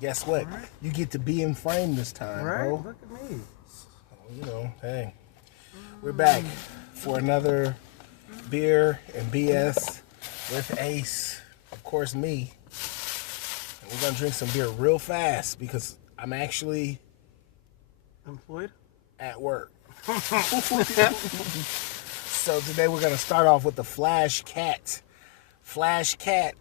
guess what? Right. You get to be in frame this time, bro. Look at me. You know, hey. We're back for another beer and BS with Ace. Of course, me. And we're going to drink some beer real fast because I'm actually employed at work. So today we're going to start off with the Flash Cat. Flash Cat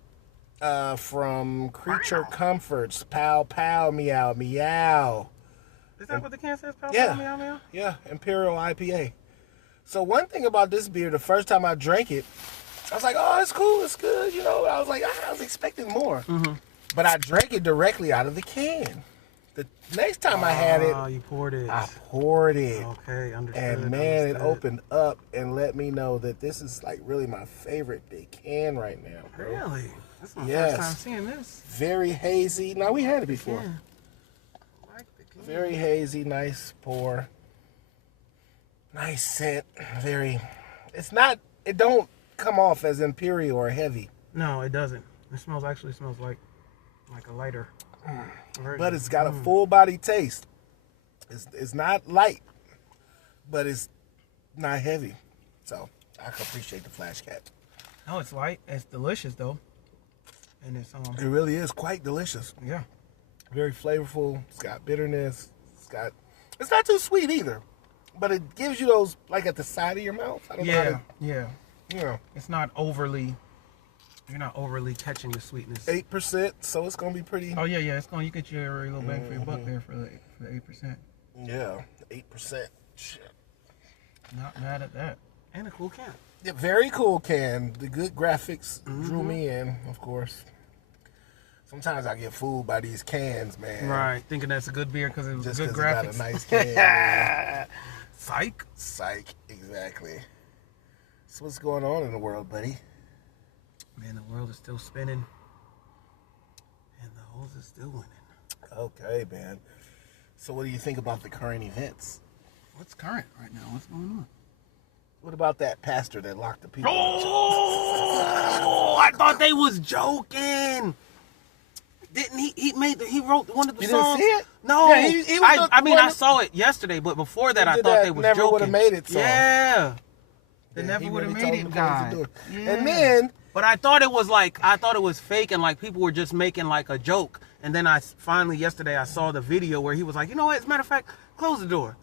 from Creature Comforts. Pow, pow, meow, meow. Is that what the can says? Pow, Yeah. pow, meow, meow? Yeah, Imperial IPA. So one thing about this beer, the first time I drank it, I was like, oh, it's cool, it's good. You know, I was like, I was expecting more. Mm-hmm. But I drank it directly out of the can. The next time I had it, you poured it. I poured it. Okay, understood. And man, it opened up and let me know that this is like really my favorite big can right now, bro. Really? That's my Yes. first time seeing this. Very hazy. No, we had it before. Yeah. I like the can. Very hazy, nice pour. Nice scent. Very. It's not. It don't come off as imperial or heavy. No, it doesn't. It actually smells like a lighter. version. But it's got a full body taste. It's not light, but it's not heavy. So I can appreciate the Flash Cat. No, it's light. It's delicious though, and it's It really is quite delicious. yeah. Very flavorful. It's got bitterness. It's not too sweet either, but it gives you those like at the side of your mouth. I don't know how to, Yeah. you know, It's not overly. You're not overly catching the sweetness. 8%. So it's gonna be pretty. Oh yeah. It's going. You get your little bang for your buck there for the 8%. Yeah, 8%. Shit. Not mad at that. And a cool can. Yeah, very cool can. The good graphics drew me in, of course. Sometimes I get fooled by these cans, man. Right, thinking that's a good beer because it was Just good 'cause it graphics. got a nice can. Man. Psych. Psych, exactly. So what's going on in the world, buddy? Man, the world is still spinning, and the hoes is still winning. Okay, man. So what do you think about the current events? What's current right now? What's going on? What about that pastor that locked the people? Oh, I thought they was joking. Didn't he? He wrote one of the You songs. didn't see it? No, Yeah, he was I mean, I one- saw it yesterday, but before that, He I did thought that they was Never joking. Would've Made It song. Yeah, they Yeah, never he would have really made told it, him to close guy. the door. Yeah. And then But I thought it was fake and like people were just making like a joke. And then yesterday I saw the video where he was like, you know what? As a matter of fact, close the door.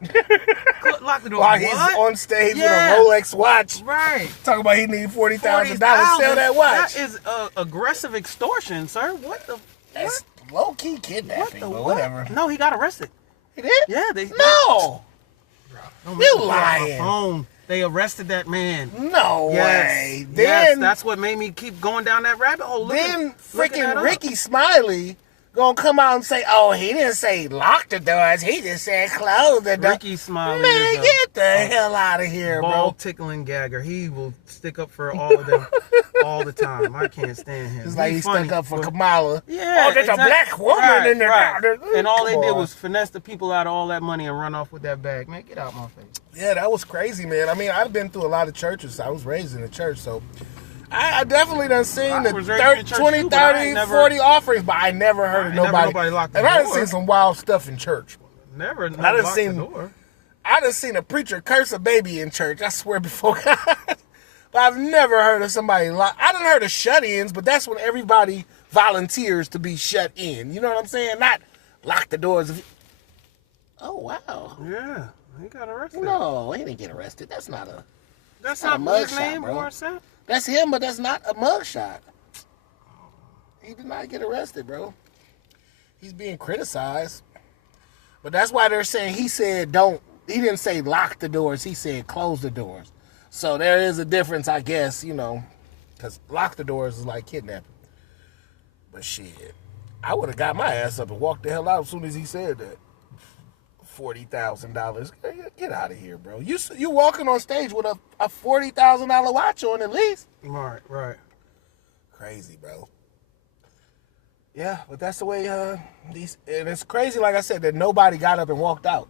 Lock the door. while What? he's on stage Yeah. with a Rolex watch, Right. talking about he need $40,000, sell that watch. That is aggressive extortion, sir. What the? That's low key kidnapping, but whatever. No, he got arrested. He did? Yeah, No, Don't You make me pull out my lying. phone. They arrested that man. no Yes. way. Yes, Then, that's what made me keep going down that rabbit hole. then looking that freaking up. Ricky Smiley gonna come out and say, "Oh, he didn't say lock the doors. He just said close the door." Ricky Smiley Man, is a get the hell out of here, ball bro. tickling gagger. He will stick up for all of them all the time. I can't stand him. It's like he funny, stuck up for but- Kamala. Yeah, Oh, there's exactly. a black woman Right, in there. right. And all they Come did on. was finesse the people out of all that money and run off with that bag. Man, get out my face. Yeah, that was crazy, man. I mean, I've been through a lot of churches. I was raised in a church, so I definitely done seen I the was raised in a church 20, too, but I 30, ain't never- 40 offerings, but I never heard of I ain't never nobody. nobody lock the And I done door. seen some wild stuff in church. Never. I done lock seen- the door. I done seen a preacher curse a baby in church. I swear before God. But I've never heard of somebody lock. I done heard of shut-ins, but that's when everybody volunteers to be shut in. You know what I'm saying? Not lock the doors. Oh, wow. Yeah, he got arrested. No, he didn't get arrested. That's not That's not not a his mugshot, name, bro. Marvin Sapp. That's him, but that's not a mugshot. He did not get arrested, bro. He's being criticized. But that's why they're saying he said don't. He didn't say lock the doors. He said close the doors. So there is a difference, I guess, you know, because lock the doors is like kidnapping. But shit, I would have got my ass up and walked the hell out as soon as he said that. $40,000. Get out of here, bro. You walking on stage with a $40,000 watch on at least. Right, right. Crazy, bro. Yeah, but that's the way and it's crazy, like I said, that nobody got up and walked out.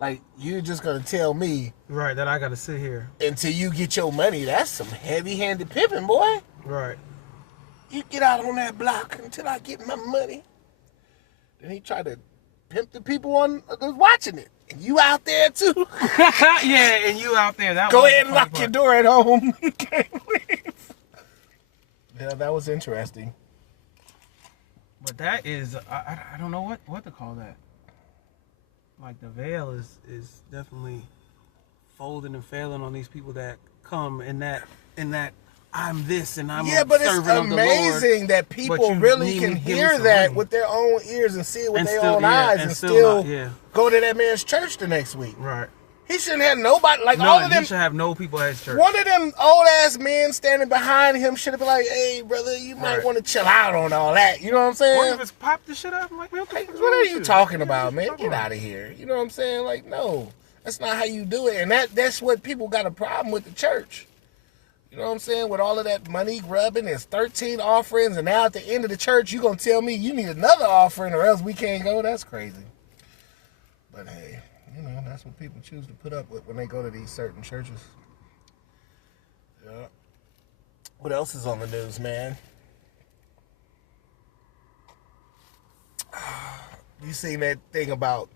Like, you're just gonna tell me Right, that I gotta sit here. until you get your money. That's some heavy-handed pimping, boy. Right. You get out on that block until I get my money. Then he tried to pimp the people on watching it. And you out there too. Yeah, and you out there. That Go was ahead the and funny lock your part. door at home. You can't leave. Yeah, that was interesting. But that is, I don't know what to call that. Like the veil is definitely folding and failing on these people that come in that I'm this and I'm Yeah, a but it's servant of the Lord. amazing that but people you really need can to give me hear some that money. with their own ears and see it with And their still- own yeah, eyes and and still still not- yeah. go to that man's church the next week. Right. He shouldn't have nobody, like No, all of and them. he should have no people at his church. One of them old ass men standing behind him should have been like, "Hey, brother, you might Right. want to chill out on all that." You know what I'm Or saying? if it's pop the shit up, I'm like, man, what the Like, fuck is what wrong are with you talking Yeah, about, what man? you talking Get about? out of here. You know what I'm saying? Like, no, that's not how you do it. And that's what people got a problem with the church. You know what I'm saying? With all of that money grubbing, there's 13 offerings, and now at the end of the church, you going to tell me you need another offering or else we can't go? That's crazy. But hey, you know, that's what people choose to put up with when they go to these certain churches. Yeah. What else is on the news, man? You seen that thing about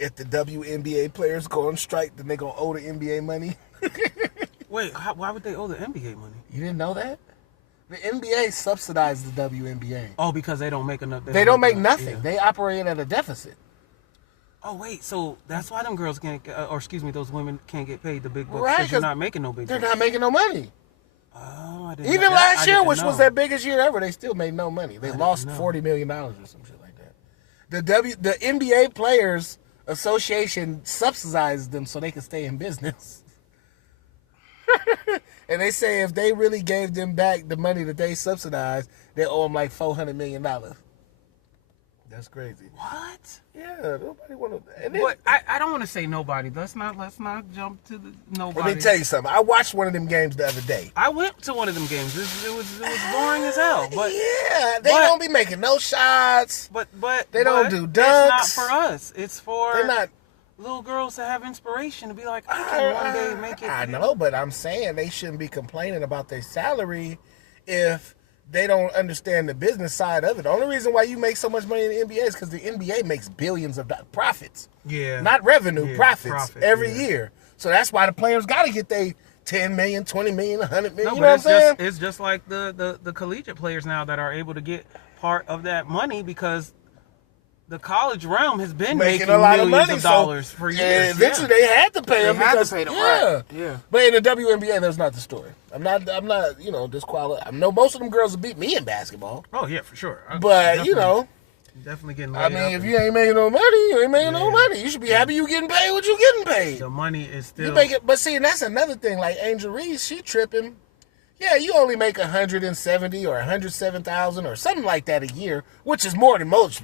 if the WNBA players go on strike, then they going to owe the NBA money? Wait, why would they owe the NBA money? You didn't know that? The NBA subsidizes the WNBA. Oh, because they don't make enough. They don't make enough, nothing. yeah. They operate at a deficit. Oh wait, so that's why them girls can't, or excuse me, those women can't get paid the big bucks Right, because you're 'cause not making no big They're bucks. not making no money. Oh, I didn't Even know. last I year, didn't which know. was their biggest year ever, they still made no money. They didn't lost know. $40 million or some shit like that. The NBA Players Association subsidizes them so they can stay in business. And they say if they really gave them back the money that they subsidized, they owe them like $400 million. That's crazy. What? Yeah, nobody want to. But I don't want to say nobody. Let's not jump to the nobody. Let me tell you something. I watched one of them games the other day. I went to one of them games. It was boring as hell. But yeah, they don't be making no shots. but They don't do It's dunks. not for us. It's for They're not. little girls to have inspiration to be like, I can one day make it. I know, but I'm saying they shouldn't be complaining about their salary if they don't understand the business side of it. The only reason why you make so much money in the NBA is because the NBA makes billions of profits. Yeah. Not revenue, Yeah, profits every yeah. year. So that's why the players got to get their 10 million, 20 million, 100 million. No, you but know what I'm saying? it's just like the collegiate players now that are able to get part of that money because the college realm has been making a lot of millions money of dollars for years. Yeah, eventually they had to pay They them had to because pay them, yeah. right. Yeah. But in the WNBA, that's not the story. I'm not, disqualified. I know most of them girls will beat me in basketball, Oh yeah, for sure. but Definitely getting. I laid mean, up if and you ain't making no money, you ain't making no Yeah. money. You should be happy you getting paid what you getting paid. the money is still. You make it, but see, and that's another thing. Like Angel Reese, she tripping. Yeah, you only make 170 or 107,000 or something like that a year, which is more than most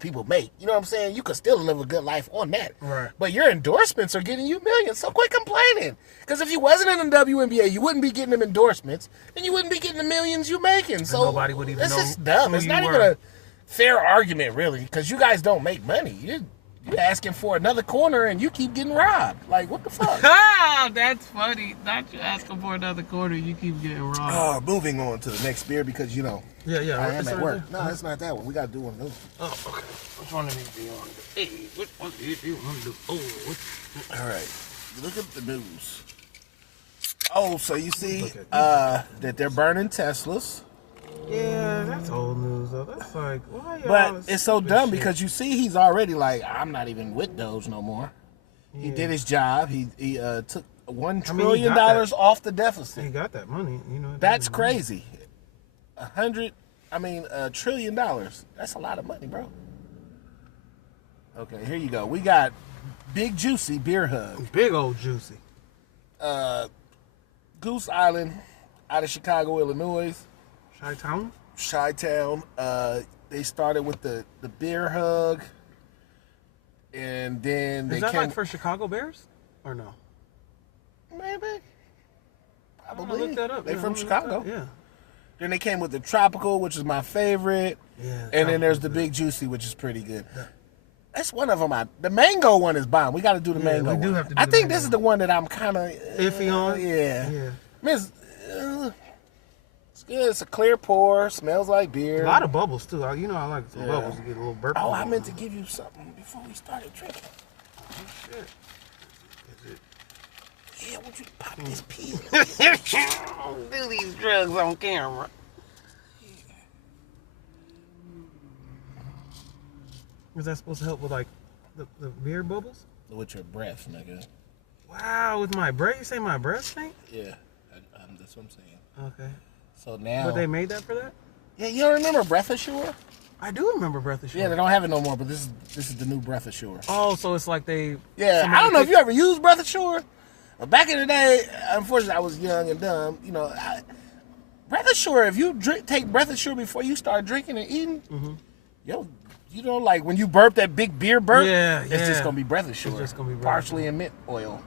people make. You know what I'm saying? You could still live a good life on that. Right. But your endorsements are getting you millions. So quit complaining. Because if you wasn't in the WNBA, you wouldn't be getting them endorsements, and you wouldn't be getting the millions you making. So nobody would even it's know just dumb. who It's you not were. even a fair argument, really, because you guys don't make money. You're asking for another corner, and you keep getting robbed. Like, what the fuck? Ah, that's funny. Not you asking for another quarter, you keep getting robbed. Moving on to the next beer because, Yeah. I am it's at right work. there. No, it's not that one. We got to do one of those. Oh, okay. Which one of these do you want to do? Hey, which one do you want to do? Oh, All right. Look at the news. Oh, so you see Look at that they're burning Teslas. yeah, that's old news though. That's like, why y'all? But it's so dumb because you see he's already like, I'm not even with Doge no more. He Yeah. did his job. He took $1 I mean, he trillion got that. off the he deficit. got that money, you know. That's crazy. $1 trillion. That's a lot of money, bro. Okay, here you go. We got Big Juicy Beer Hug. Big old juicy. Goose Island out of Chicago, Illinois. Chi-town? Chi-Town. They started with the beer hug. And then they Is that came... like for Chicago Bears? Or no? Maybe. I'm gonna Probably. look that up. They Yeah, from I'm gonna look Chicago. that up. Yeah. Then they came with the Tropical, which is my favorite. Yeah. And then there's the Big Juicy, which is pretty good. That's one of them. The mango one is bomb. We got to do the Yeah, mango we do one. have to do I the think mango this is the one that I'm kind of... Iffy on? Yeah. Yeah. Miss... It's good. It's a clear pour. Smells like beer. A lot of bubbles too. You know I like some bubbles to get a little burp. Oh, I meant to give you something before we started drinking. Oh shit. Is it? Yeah, would you pop this pill? Don't do these drugs on camera. Is that supposed to help with like the beer bubbles? With your breath, nigga. Wow, with my breath? You say my breath stink? Yeah, that's what I'm saying. Okay. So now. But they made that for that? Yeah, you don't remember Breath Assure? I do remember Breath Assure. Yeah, they don't have it no more, but this is the new Breath Assure. Oh, so it's like they. Yeah, I don't know if you ever used Breath Assure. But back in the day, unfortunately, I was young and dumb. You know, Breath Assure. If you take Breath Assure before you start drinking and eating, yo, you know, like when you burp that big beer burp, it's just gonna be Breath Assure. It's just gonna be parsley and mint oil.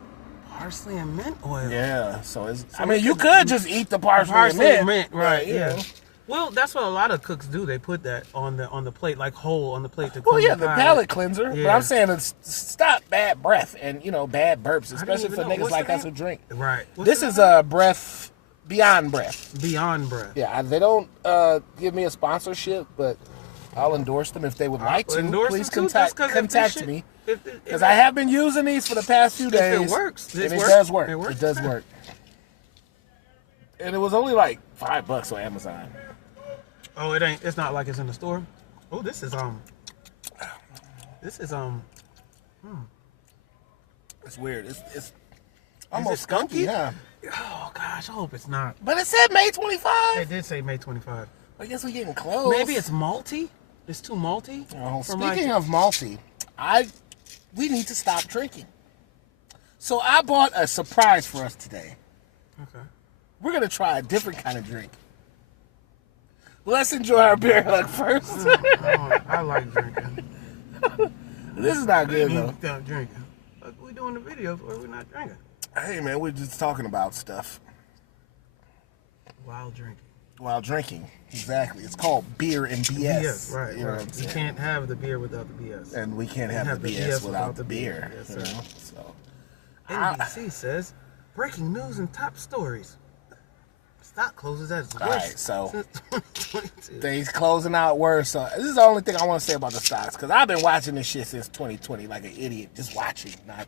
Parsley and mint oil. Yeah, so it's. I mean, you could just eat the parsley and mint, right? You know. Well, that's what a lot of cooks do. They put that on the plate, like whole on the plate to. Well, yeah, the palate cleanser. Yeah. But I'm saying it's stop bad breath and bad burps, especially for niggas like us who drink. Right. This is breath beyond breath. Beyond breath. Yeah, they don't give me a sponsorship, but I'll endorse them if they would like to. Please contact me because I have been using these for the past few days. It works. It does work. It does work. And it was only like $5 on Amazon. Oh, it ain't. It's not like it's in the store. Oh, this is It's weird. It's almost skunky, huh? Oh gosh, I hope it's not. But it said May 25. It did say May 25. I guess we're getting close. Maybe it's malty. It's too malty. Oh, speaking of malty, we need to stop drinking. So I bought a surprise for us today. Okay. We're gonna try a different kind of drink. Let's enjoy our beer hug first. I like drinking. This is not good though. Stop drinking. Look, we doing the video where we're not drinking. Hey man, we're just talking about stuff While drinking. while drinking. Exactly. It's called beer and BS. BS, right? You know right. what I'm saying? You can't have the beer without the BS. And we can't have the BS without the beer. Yes, You sir. know? So NBC says breaking news and top stories. Stock closes at its worst. All right, so since 2022. they's closing out worse. So this is the only thing I want to say about the stocks because I've been watching this shit since 2020, like an idiot, just watching, not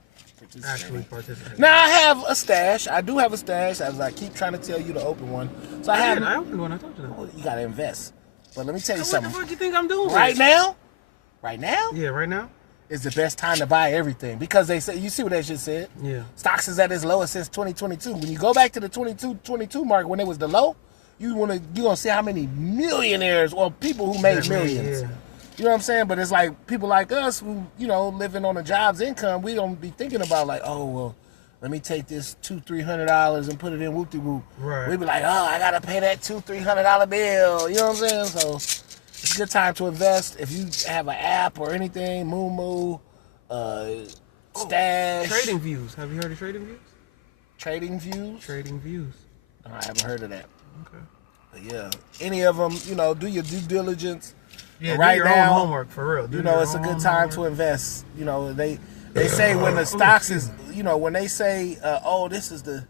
Actually participating. participating. Now I have a stash. I do have a stash. As I keep trying to tell you to open one. So I have. I opened one. I told you that. Well, you gotta invest. But let me tell you So what something. the fuck you think I'm doing? Right now, Yeah, right now. is the best time to buy everything because they say you see what that shit said. Yeah. Stocks is at its lowest since 2022. When you go back to the 22 mark when it was the low, you gonna see how many millionaires or people who made millions. Yeah. You know what I'm saying? But it's like people like us who, living on a job's income, we don't be thinking about like, oh well, let me take this $200-300 and put it in whoop-de-whoop. Right. We be like, oh, I gotta pay that $200-300 bill. You know what I'm saying? So it's a good time to invest. If you have an app or anything, Moo, Stash. Trading Views. Have you heard of Trading Views? Trading Views? Trading Views. No, I haven't heard of that. Okay. But yeah, any of them, do your due diligence. Yeah, right do your now, own homework for real. It's a good time to invest. They say when the stocks is, when they say, oh, this is the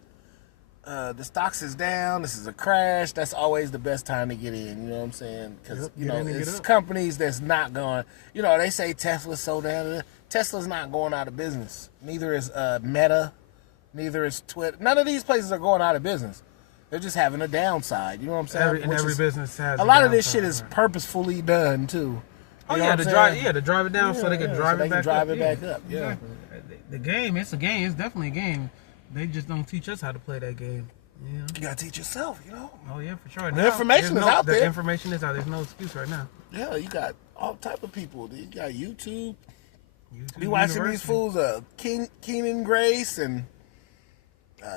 stocks is down, this is a crash, that's always the best time to get in. You know what I'm saying? Because it's companies that's not going. They say Tesla's so down. Tesla's not going out of business. Neither is Meta. Neither is Twitter. None of these places are going out of business. They're just having a downside. You know what I'm saying? Every business has a lot of this shit is purposefully done too. To drive it down so they can drive it back up. Yeah. Exactly. The game, it's a game. It's definitely a game. They just don't teach us how to play that game. Yeah. You gotta teach yourself, Oh yeah, for sure. The information is out there. The information is out. There's no excuse right now. Yeah, you got all type of people. You got YouTube. Be University. watching these fools, Keenan Grace and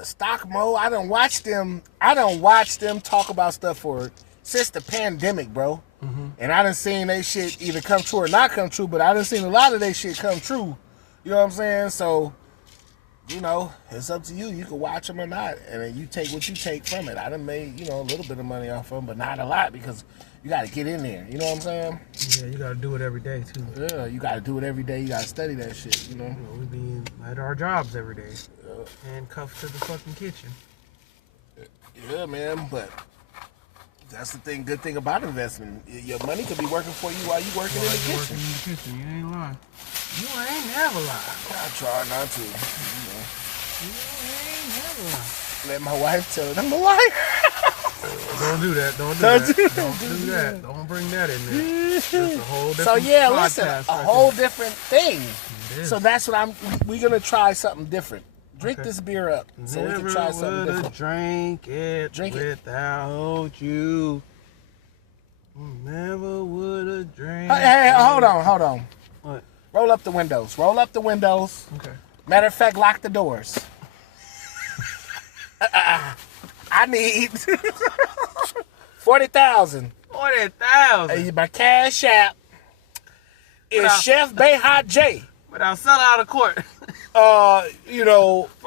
Stockmo. I don't watch them talk about stuff since the pandemic, bro. Mm-hmm. And I done seen they shit either come true or not come true, but I done seen a lot of they shit come true. You know what I'm saying? So, it's up to you. You can watch them or not, and then you take what you take from it. I done made, a little bit of money off them, but not a lot because you got to get in there. You know what I'm saying? Yeah, you got to do it every day too. Yeah, you got to do it every day. You got to study that shit. We be at our jobs every day, handcuffed to the fucking kitchen. Yeah, man, but That's the thing. Good thing about investment. Your money could be working for you while you working in the kitchen. Working in the kitchen, you ain't lying. You ain't never lying. I try not to. You ain't never lying. Let my wife tell it I'm a liar. Don't do that. Don't do that. Don't do that. Don't bring that in there. It's a whole different So yeah, listen, podcast a right whole there. different thing. It is. So that's what we're gonna try something different. Drink this beer up so we can try something different. Drink it without you. Never would have drank. Hey, hold on. What? Roll up the windows. Okay. Matter of fact, lock the doors. I need 40,000. 40,000. My cash app is Chef Baha J. Without selling out of court. For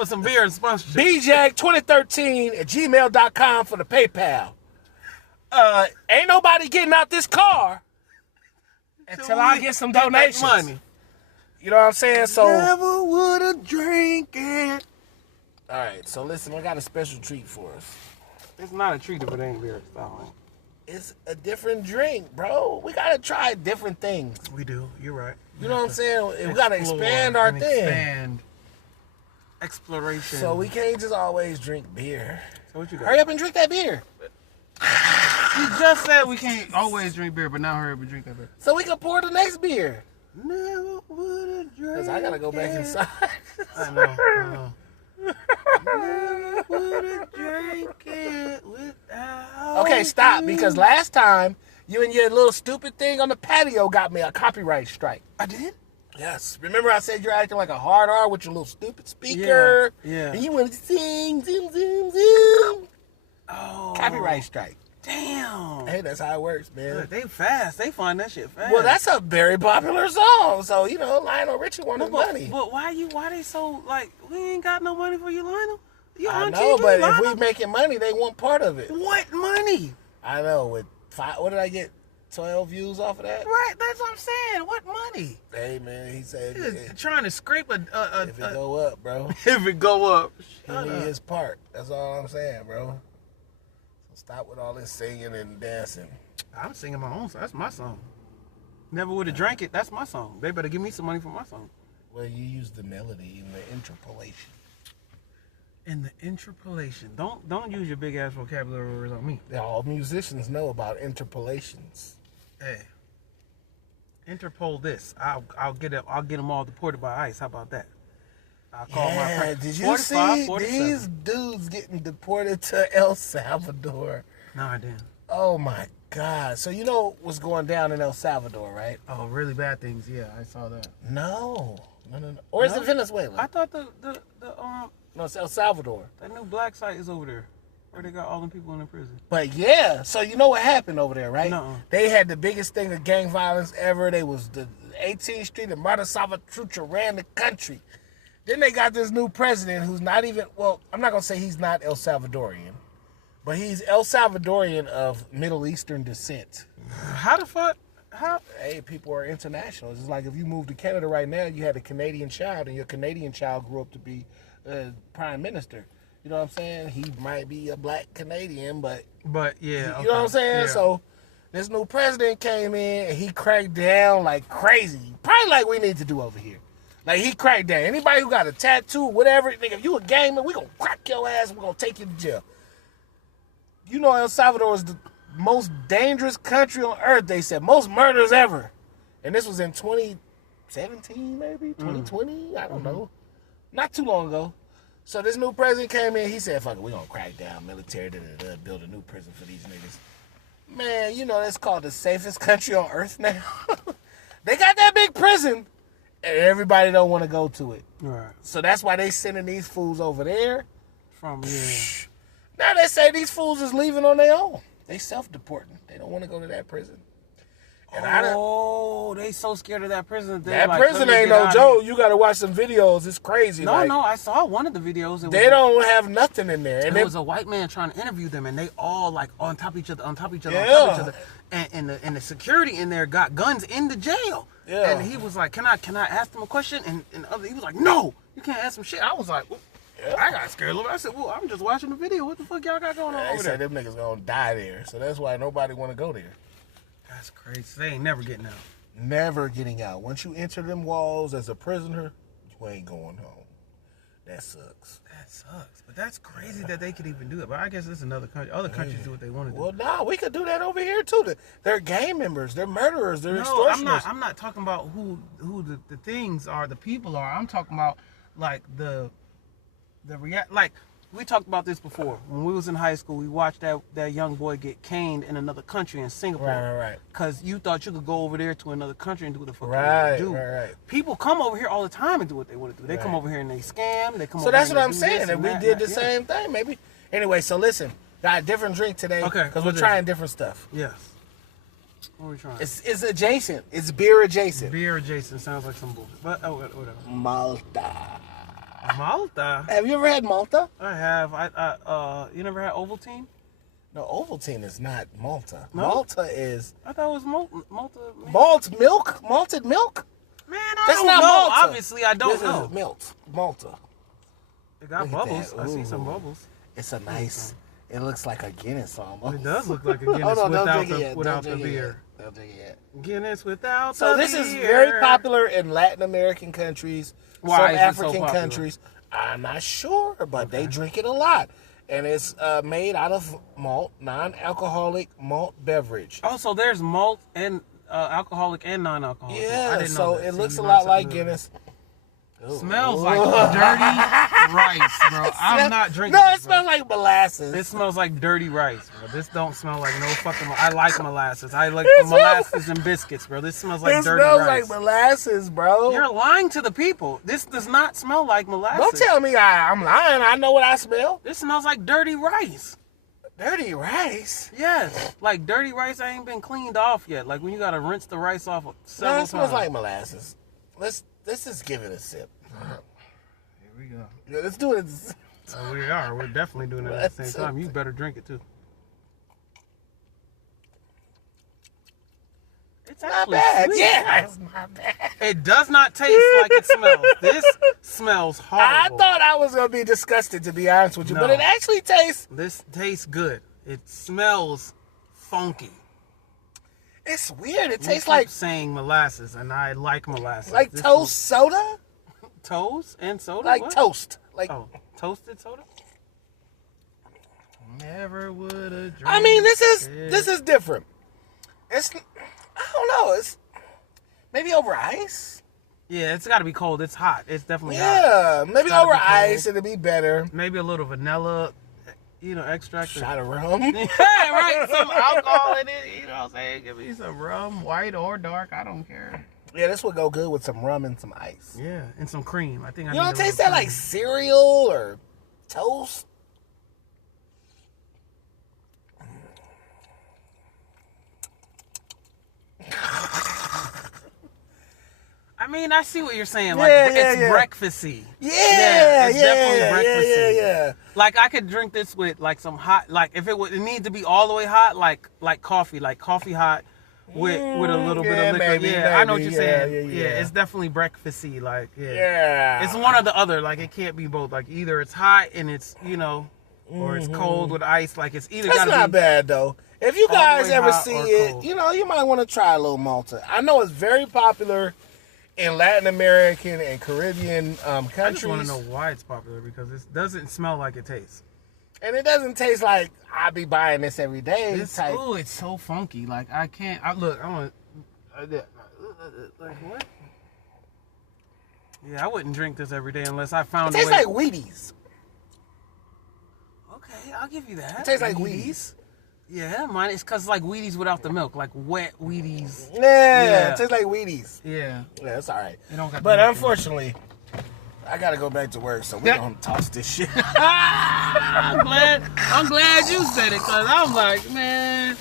some beer and sponsorship. bjag2013@gmail.com for the PayPal. Ain't nobody getting out this car until I get some donations. Money. You know what I'm saying? So Never would have drank it. all right, so listen, I got a special treat for us. It's not a treat if it ain't beer. Style. It's a different drink, bro. We gotta try different things. We do. You're right. You know what I'm saying? We gotta expand our thing. Expand. Exploration. So we can't just always drink beer. So what you got? Hurry up and drink that beer. You just said we can't always drink beer, but now hurry up and drink that beer. So we can pour the next beer. Never would have drank. Cause I gotta go back inside. I know. Never would have drank it without. Okay, stop. Because last time you and your little stupid thing on the patio got me a copyright strike. I did? Yes. Remember I said you're acting like a hard R with your little stupid speaker? Yeah. And you wanted to sing, zoom, zoom, zoom. Oh. Copyright strike. Damn. Hey, that's how it works, man. Look, they fast. They find that shit fast. Well, that's a very popular song. So, Lionel Richie wanted money. But why they so, we ain't got no money for you, Lionel? You I on know, TV, but Lionel? if we making money, they want part of it. What money? I know. With what did I get? 12 views off of that? Right, that's what I'm saying. What money? Hey, man, he said He's trying to scrape if it go up, bro. If it go up. He need his part. That's all I'm saying, bro. So stop with all this singing and dancing. I'm singing my own song. That's my song. Never would have drank it. That's my song. They better give me some money for my song. Well, you use the melody and the interpolation. And the interpolation. Don't use your big ass vocabulary words on me. All musicians know about interpolations. Hey, Interpol this. I'll get them all deported by ICE. How about that? I'll call my friend. Did you see these dudes getting deported to El Salvador? No, I didn't. Oh my God! So you know what's going down in El Salvador, right? Oh, really bad things. Yeah, I saw that. No. Or is it Venezuela? I thought No, it's El Salvador. that new black site is over there, where they got all them people in the prison. But yeah, so you know what happened over there, right? No. They had the biggest thing of gang violence ever. They was the 18th Street and Marvin Sapp ran the country. Then they got this new president who's not even, well, I'm not going to say he's not El Salvadorian, but he's El Salvadorian of Middle Eastern descent. How the fuck? How? Hey, people are international. It's like if you moved to Canada right now, you had a Canadian child, and your Canadian child grew up to be prime minister. You know what I'm saying? He might be a black Canadian, but yeah, you know what I'm saying? Yeah. So this new president came in and he cracked down like crazy. Probably like we need to do over here. Like he cracked down. Anybody who got a tattoo, whatever, nigga, if you a gamer, we gonna crack your ass, we gonna take you to jail. You know El Salvador is the most dangerous country on earth, they said. Most murders ever. And this was in 2017, maybe? 2020? I don't know. Not too long ago. So this new president came in, he said, fuck it, we're going to crack down military, build a new prison for these niggas. Man, you know that's called the safest country on earth now. They got that big prison, and everybody don't want to go to it. Right. So that's why they sending these fools over there. Yeah. Now they say these fools is leaving on their own. They self-deporting. They don't want to go to that prison. And they so scared of that prison. That prison ain't no joke. You got to watch some videos. It's crazy. No, I saw one of the videos. They don't have nothing in there. And there was a white man trying to interview them, and they all like on top of each other. And the security in there got guns in the jail. Yeah. And he was like, "Can I ask them a question?" And he was like, "No, you can't ask them shit." I was like, I got scared a little bit. I said, well, I'm just watching the video. What the fuck y'all got going on They over said there? them niggas gonna die there, so that's why nobody want to go there. That's crazy. They ain't never getting out. Never getting out. Once you enter them walls as a prisoner, you ain't going home. That sucks. That sucks. But that's crazy that they could even do it. But I guess it's another country. Other countries do what they want to do. Well, nah, we could do that over here too. They're gang members. They're murderers. They're extortioners. I'm not talking about who the things are, the people are. I'm talking about like the like we talked about this before. When we was in high school, we watched that young boy get caned in another country in Singapore. Right. Because you thought you could go over there to another country and do what the fuck you Right. want to do. Right. People come over here all the time and do what they want to do. They come over here and they scam. They come over So that's here what and I'm they do saying. this And we that, did the yeah. same thing, maybe. Anyway, so listen, got a different drink today. Okay, Because what we're is trying it? different stuff. Yes. What are we trying? It's adjacent. It's beer adjacent. Beer adjacent. Sounds like some bullshit. But whatever. Malta. Malta. Have you ever had Malta? I have. You never had Ovaltine? No, Ovaltine is not Malta. No? Malta is I thought it was Malta. malt milk. Malted milk. Man, That's don't not know. Malta. Obviously, I don't This know. is Malta. It got Look at bubbles. that. I see some Ooh. bubbles. It's a nice. It looks like a Guinness almost. It does look like a Guinness Hold on, don't without drink it the yet. without Don't the drink it beer. yet. Don't drink it yet. Guinness without So the this beer. is very popular in Latin American countries, Why some is it so African popular? countries. I'm not sure, but they drink it a lot. And it's made out of malt, non-alcoholic malt beverage. Oh, so there's malt and alcoholic and non-alcoholic. I Yeah, didn't so know that. it See, looks you a learn lot like something new. Guinness. Smells like dirty rice, bro. I'm not drinking No, this, it bro. smells like molasses. This smells like dirty rice, bro. This don't smell like no fucking. I like molasses. I like It smells- molasses and biscuits, bro. This smells like It dirty smells rice. like molasses, bro. You're lying to the people. This does not smell like molasses. Don't tell me I'm lying. I know what I smell. This smells like dirty rice. Dirty rice. Yes, like dirty rice ain't been cleaned off yet. Like when you gotta rinse the rice off several No, it smells times. like molasses. Let's just give it a sip. Here we go. Yeah, let's do it. Oh, we are. We're definitely doing it at the same time. You better drink it too. It's Not actually bad. sweet. Yeah, it's not bad. It does not taste like it smells. This smells I horrible. thought I was gonna be disgusted, to be honest with you, but No. it actually tastes. This tastes good. It smells funky. It's weird. It You tastes keep like saying molasses, and I like molasses. like This toast soda, toast and soda. like What? toast. Like Oh, toasted soda. Never would have. I mean, this is different. It's I don't know. It's maybe over ice. Yeah, it's got to be cold. It's hot. It's definitely hot. Yeah, maybe gotta over be cold. ice it'd be better. Maybe a little vanilla, extract. Shot of rum. Yeah, right. Some alcohol in it. You know what I'm saying? Give me some rum, white or dark. I don't care. Yeah, this would go good with some rum and some ice. Yeah, and some cream. I think I You need don't a taste little that like cream. cereal or toast? I mean, I see what you're saying. Yeah, Like yeah, it's yeah. breakfasty. Yeah, it's definitely breakfasty. yeah. Like I could drink this with like some hot. Like if it needs to be all the way hot, like coffee hot. With a little bit yeah, of liquor. maybe, I know what maybe. you're saying. Yeah, Yeah, it's definitely breakfasty. Like, Yeah. it's one or the other. Like, it can't be both. Like, either it's hot and it's, or it's cold with ice. Like, it's either That's gotta not be. bad though. If you all the guys way ever hot see or it, cold. you might want to try a little Malta. I know it's very popular in Latin American and Caribbean I just countries. want to know why it's popular because it doesn't smell like it tastes. And it doesn't taste like I'll be buying this every day. It's type. it's so funky. Like I can't. I want. Like what? Yeah, I wouldn't drink this every day unless I It found. tastes a way. like Wheaties. Okay, I'll give you that. It tastes like Wheaties. Yeah, mine is because like Wheaties without the milk, like wet Wheaties. Yeah, it tastes like Wheaties. Yeah, Yeah, it's all right. it don't got. the But milk in it. unfortunately, I gotta go back to work, so we're Yeah. gonna toss this shit. I'm glad you said it because I'm like, man,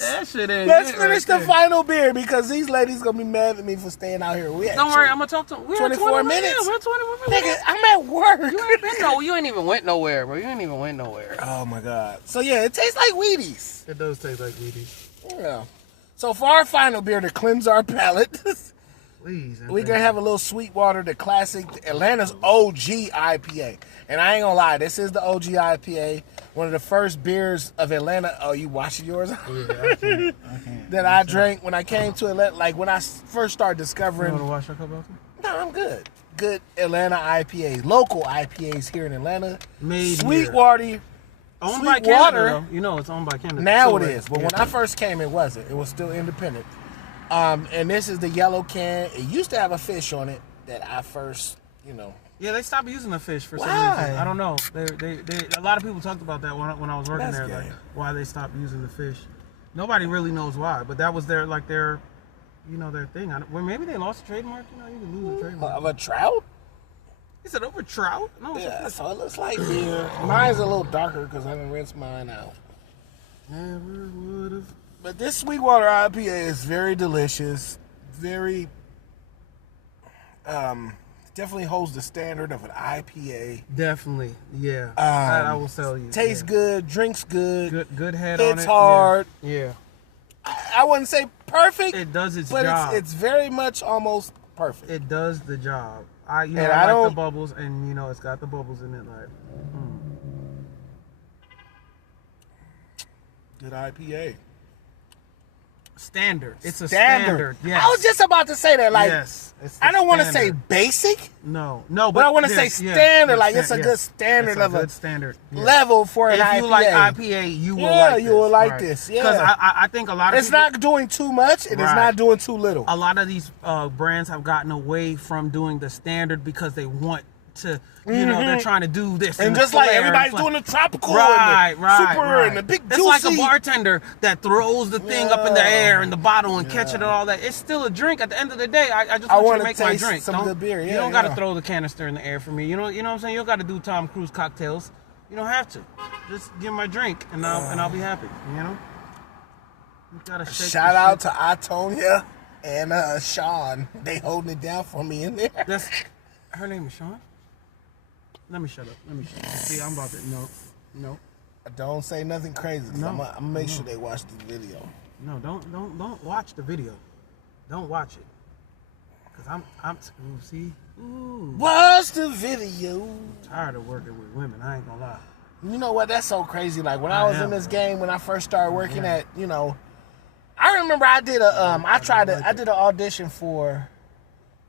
that shit ain't. Let's it finish right the there. final beer because these ladies gonna be mad at me for staying out here. Don't worry, I'm gonna talk to them. We're 24 minutes. Yeah, we're 24 minutes. Nigga, I'm at work. You ain't been you ain't even went nowhere, bro. You ain't even went nowhere. Oh my god. So yeah, it tastes like Wheaties. It does taste like Wheaties. Yeah. So for our final beer to cleanse our palate, Please. We're going to have a little Sweetwater, the classic, Atlanta's OG IPA. And I ain't going to lie, this is the OG IPA. One of the first beers of Atlanta. Oh, you watching yours? Yeah, I can't. That I drank when I came to Atlanta. Like when I first started discovering. You want to wash your cup out? No, I'm good. Good Atlanta IPAs. Local IPAs here in Atlanta. Made Sweetwater. here. Owned by Canada, though. You know it's owned by Canada. Now it is. But when I first came, it wasn't. It was still independent. And this is the yellow can. It used to have a fish on it that I first, Yeah, they stopped using the fish for some Why? reason. I don't know. They a lot of people talked about that when I was working there, like why they stopped using the fish. Nobody really knows why, but that was their their thing. Well, maybe they lost a trademark. You can lose a trademark. of a trout. Is it over trout? No. Yeah, so it looks like beer. Mine's a little darker because I didn't rinse mine out. Never would have. But this Sweetwater IPA is very delicious. Very, definitely holds the standard of an IPA. Definitely, yeah. That I will tell you. Tastes good, drinks good. Good head on it. It's hard. Yeah. I wouldn't say perfect. It does its but job. it's very much almost perfect. It does the job. I like the bubbles, and it's got the bubbles in it. Like, Good IPA. Standard. It's a standard. Yes. I was just about to say that. Like, yes. I don't want to say basic. No, but I want to say standard. Like, it's a good standard it's a level. Good standard level for an IPA. If you like IPA, you will like this. You will like this. Yeah, because I think a lot of it's not doing too much. It is not doing too little. A lot of these brands have gotten away from doing the standard because they want to. They're trying to do this, and just like everybody's doing the tropical, super, and the big juicy. It's like a bartender that throws the thing up in the air and the bottle and catch it and all that. It's still a drink. At the end of the day, I just want you to make my drink. Some good beer. You don't got to throw the canister in the air for me. You know what I'm saying? You don't got to do Tom Cruise cocktails. You don't have to. Just give my drink and I'll be happy. You gotta shout out to Atonia and Sean. They holding it down for me in there. Her name is Sean. Let me shut up. See, I'm about to. No. Don't say nothing crazy. No, I'm gonna make sure they watch the video. No, don't watch the video. Don't watch it. Cause I'm see. Ooh. Watch the video. I'm tired of working with women. I ain't gonna lie. You know what? That's so crazy. Like when I was in this game, when I first started working at, I remember I did I did an audition for,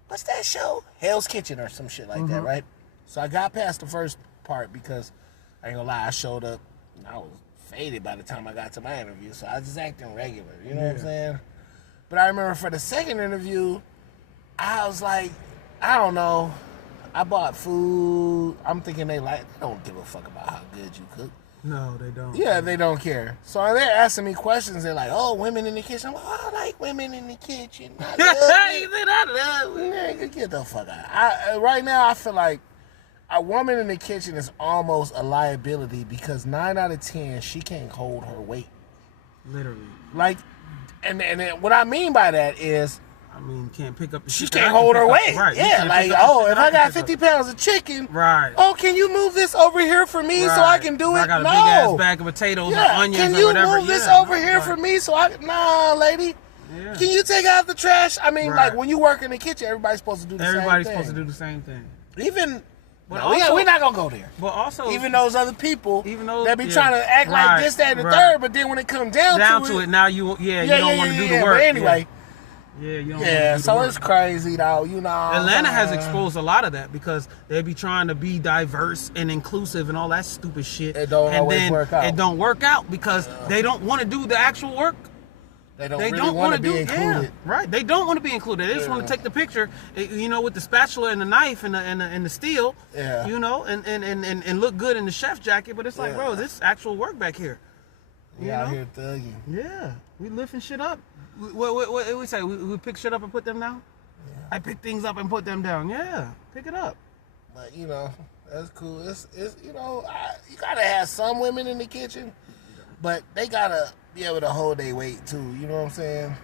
what's that show? Hell's Kitchen or some shit like that, right? So I got past the first part because, I ain't gonna lie, I showed up and I was faded by the time I got to my interview. So I was just acting regular, you know what I'm saying? But I remember for the second interview, I was like, I don't know. I bought food. I'm thinking they don't give a fuck about how good you cook. No, they don't. Yeah, they don't care. So they're asking me questions. They're like, oh, women in the kitchen. I'm like, oh, I like women in the kitchen. I love it. Get the fuck out. Right now, I feel like a woman in the kitchen is almost a liability because 9 out of 10, she can't hold her weight. Literally. Like, and what I mean by that is, can't pick up the she can't hold her weight. Right. Yeah, like, if I got 50 pounds of chicken, right. Oh, can you move this over here for me so I can do it? I got a big ass bag of potatoes or onions or whatever. Can you move this over here for me so I can, nah, lady. Yeah. Can you take out the trash? Like, when you work in the kitchen, everybody's supposed to do the same thing. Everybody's supposed to do the same thing. Even... we're not gonna go there. But also, even those other people that be trying to act like this, that, and the third, but then when it comes down to it, now you don't want to do the work. But anyway, you don't so it's crazy though, Atlanta has exposed a lot of that because they be trying to be diverse and inclusive and all that stupid shit. It don't always work out. It don't work out because they don't want to do the actual work. They don't want to be included. Right. They don't want to be included. They just want to take the picture, with the spatula and the knife and the steel, and look good in the chef jacket. But it's like, bro, this actual work back here. We out here thugging. Yeah. We lifting shit up. What we say? We pick shit up and put them down? Yeah. I pick things up and put them down. Yeah. Pick it up. But, that's cool. It's you got to have some women in the kitchen, but they got to be able to hold their weight too, you know what I'm saying?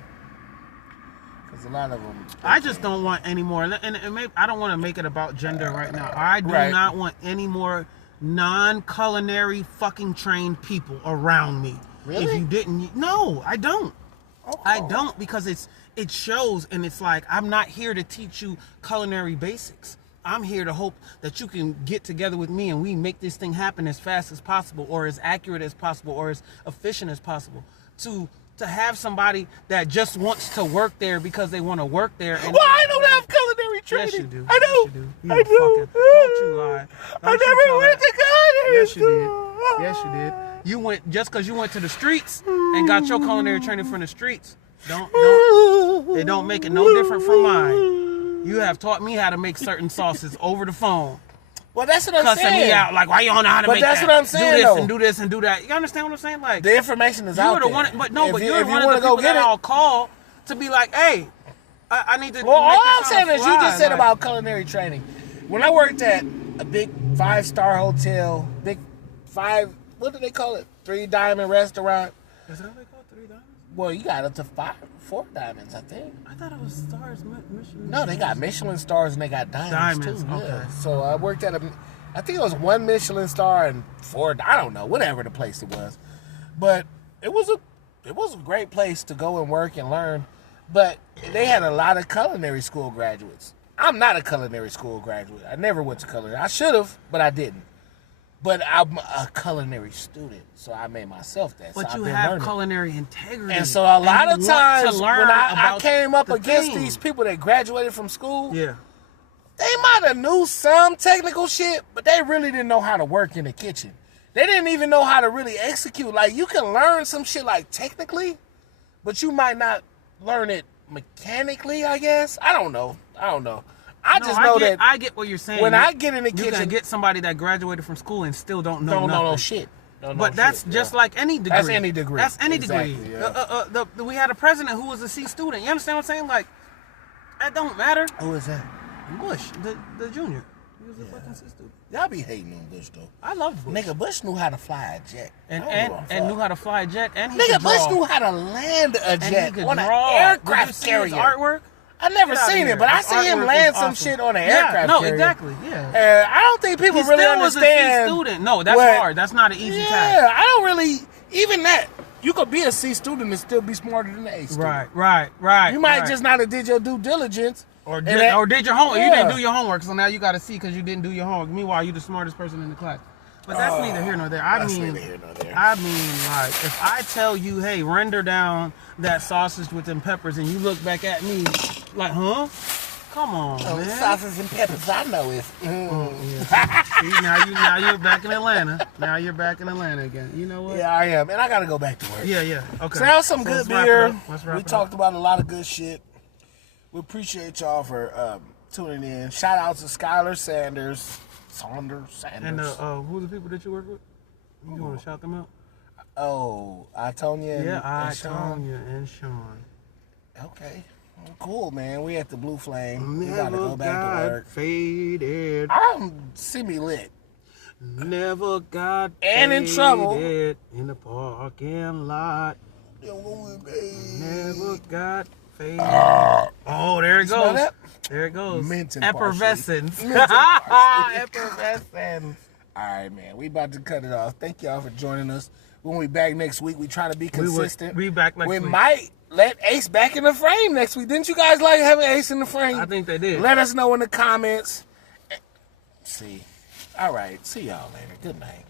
Because a lot of them. I just don't want any more, and maybe I don't want to make it about gender right now. I do not want any more non-culinary fucking trained people around me. Really? If you didn't, no, I don't. I don't because it shows, and it's like, I'm not here to teach you culinary basics. I'm here to hope that you can get together with me and we make this thing happen as fast as possible, or as accurate as possible, or as efficient as possible. To have somebody that just wants to work there because they want to work there. And well, I don't have culinary training. Yes, you do. I do. Yes, you do. I do. Don't you lie. I never went to culinary Yes, you did. school. Yes, you did. You went just because you went to the streets and got your culinary training from the streets. It don't make it no different from mine. You have taught me how to make certain sauces over the phone. Well, that's what I'm Cussing saying. me out like, why you don't know how to make that? But that's what I'm saying, do this though. and do this and do that. You understand what I'm saying? Like, The information is out there. But you're If one you of the go people get that it. I'll call to be like, hey, I need to. Well, all make I'm this saying on is the you fly. just said Like, about culinary training. When I worked at a big 5-star hotel, big 5, what do they call it? 3-diamond restaurant. Is that what they call it, 3 diamonds? Well, you got up to 4 diamonds, I think. I thought it was stars, Michelin. No, they got Michelin stars and they got diamonds, Diamonds, too. okay. Yeah. So I worked at I think it was 1 Michelin star and 4, I don't know, whatever the place it was. But it was a great place to go and work and learn. But they had a lot of culinary school graduates. I'm not a culinary school graduate. I never went to culinary. I should have, but I didn't. But I'm a culinary student, so I made myself that. But so you I've been have learning. culinary integrity. And so a lot of times when I came up against thing. these people that graduated from school, Yeah. they might have knew some technical shit, but they really didn't know how to work in the kitchen. They didn't even know how to really execute. Like, you can learn some shit like technically, but you might not learn it mechanically, I guess. I don't know. I just know that I get what you're saying. when I get in the you kitchen, can get somebody that graduated from school and still don't know don't nothing. know no shit. Don't know But that's shit, just yeah. like any degree. That's any degree. That's any Exactly, degree. yeah. We had a president who was a C student. You understand what I'm saying? Like, that don't matter. Who is that? Bush, the junior. He was a fucking C student. Y'all be hating on Bush though. I love Bush. Nigga, Bush knew how to fly a jet. And I don't give a fuck. knew how to fly a jet. And he Nigga, could Bush draw. knew how to land a And he jet could on an draw. aircraft Did you see carrier. his artwork? I never Get outta seen here. it, but I His see him artwork land was some awesome. shit on an Yeah, aircraft no, carrier. exactly, yeah. And I don't think people He really still was a C understand. student. No, that's what- hard. That's not an easy task. Yeah, I don't really, even that. You could be a C student and still be smarter than an A student. Right. You might right. just not have did your due diligence. Or And did your homework. You Yeah. didn't do your homework, so now you got to see because you didn't do your homework. Meanwhile, you're the smartest person in the class. But that's neither here nor there. That's neither here nor there. I mean, like, if I tell you, hey, render down that sausage with them peppers, and you look back at me like, huh? Come on, Oh, man. sauces and peppers, I know it. See, now you're back in Atlanta. Now you're back in Atlanta again. You know what? Yeah, I am. And I got to go back to work. Yeah. Okay. So that was some So good let's wrap it beer. up. Let's wrap We it talked up. about a lot of good shit. We appreciate y'all for tuning in. Shout out to Skylar Sanders. And who are the people that you work with? You want to shout them out? Oh, Tonya and Sean. Tonya and Sean. Okay. Well, cool, man. We at the Blue Flame. We got to Never go back to got work. faded. I'm semi-lit. Never got And in trouble. faded in the parking lot. Never got faded. Oh, there it Smell goes. that? There it goes. Mint and Effervescence. parsley. Mint and parsley. Effervescence. All right, man. We about to cut it off. Thank y'all for joining us. When we back next week, we try to be consistent. We back next We week. might let Ace back in the frame next week. Didn't you guys like having Ace in the frame? I think they did. Let us know in the comments. See. All right. See y'all later. Good night.